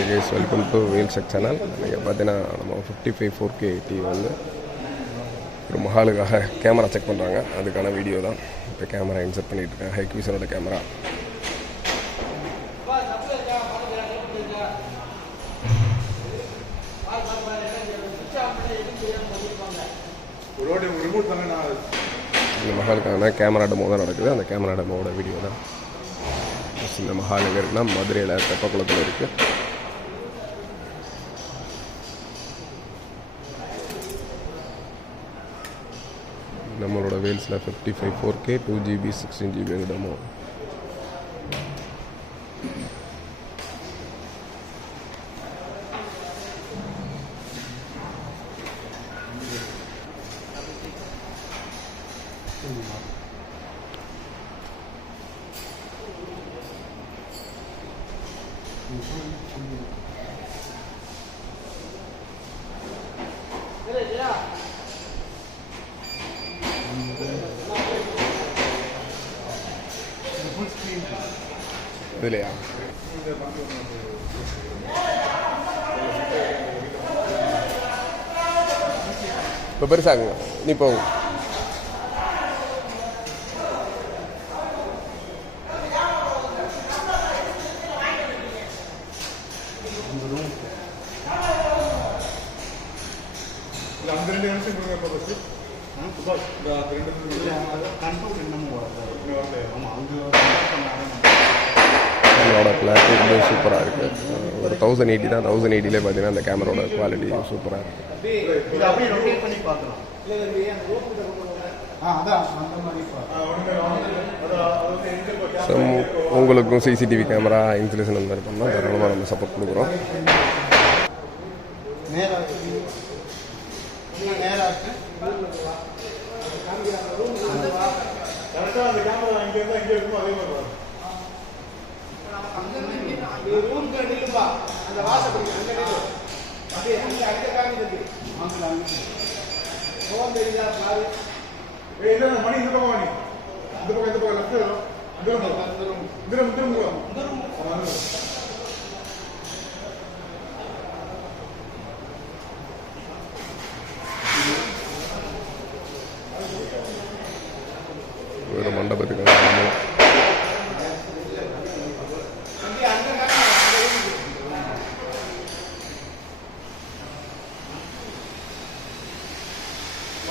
Hi guys welcome to wheel check channel இன்றைக்கி பார்த்தீங்கன்னா நம்ம fifty five four K TV வந்து ஒரு மஹாலுக்காக கேமரா செக் பண்ணுறாங்க அதுக்கான வீடியோ தான். இப்போ கேமரா இன்சர்ட் பண்ணிகிட்டு இருக்கேன். ஹைக்விசனோட கேமரா இந்த மஹாலுக்கான கேமரா டெமோ தான் நடக்குது. அந்த கேமரா டெமோட வீடியோ தான். இந்த மஹால் எங்கே இருக்குன்னா மதுரையில் தெப்பக்குளத்தில் இருக்குது நம்மளோட வேல்ஸில் fifty five four K two GB sixteen GB விடமோ Thank you. இதுலையா இப்போ பெருசாகுங்க நீ போங்க அந்த ரெண்டு நிமிஷம் கொடுங்க இப்போ ஃபஸ்ட்டு அந்த ரெண்டு நிமிஷம் கேமராவோட கிளாரிட்டி ரொம்ப சூப்பராக இருக்குது ஒரு தௌசண்ட் எயிட்டி தான் தௌசண்ட் எயிட்டிலே பார்த்தீங்கன்னா அந்த கேமராவோட குவாலிட்டி சூப்பராக இருக்குது இது அப்படியே ரொட்டேட் பண்ணி பார்க்கலாம். ஆ அதான் அந்த மாதிரி ஸோ உங்களுக்கும் சிசிடிவி கேமரா இன்ஸ்டலேஷன் அந்த மாதிரி பண்ணால் தாராளமாக நம்ம சப்போர்ட் கொடுக்குறோம். கரெக்டாக அந்த கேமரா இங்கே இருந்தால் இங்கே இருக்குமோ அதே மாதிரி வரும் அந்த வாசப்படி அங்கே நில்லு. அப்படியே அங்கே அங்கே காமிக்கிறது வாங்கல அங்கே தெரியுதா பாரு ஏய் இல்லை மணி இந்த பக்கம் மணி இந்த பக்கம் இந்த பக்கம் லெஃப்ட் இந்த பக்கம் இந்த பக்கம் இந்த மண்டபத்துக்கு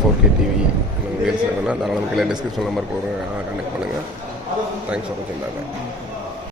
ஃபோர் கே டிவி உங்களுக்கு வேணும் சொன்னால் தாராளம் கீழே டிஸ்கிரிப்ஷன் நம்பருக்கு ஒரு கான்டாக்ட் பண்ணுங்கள் தேங்க்ஸ் ஃபார் வாட்சிங் பாய்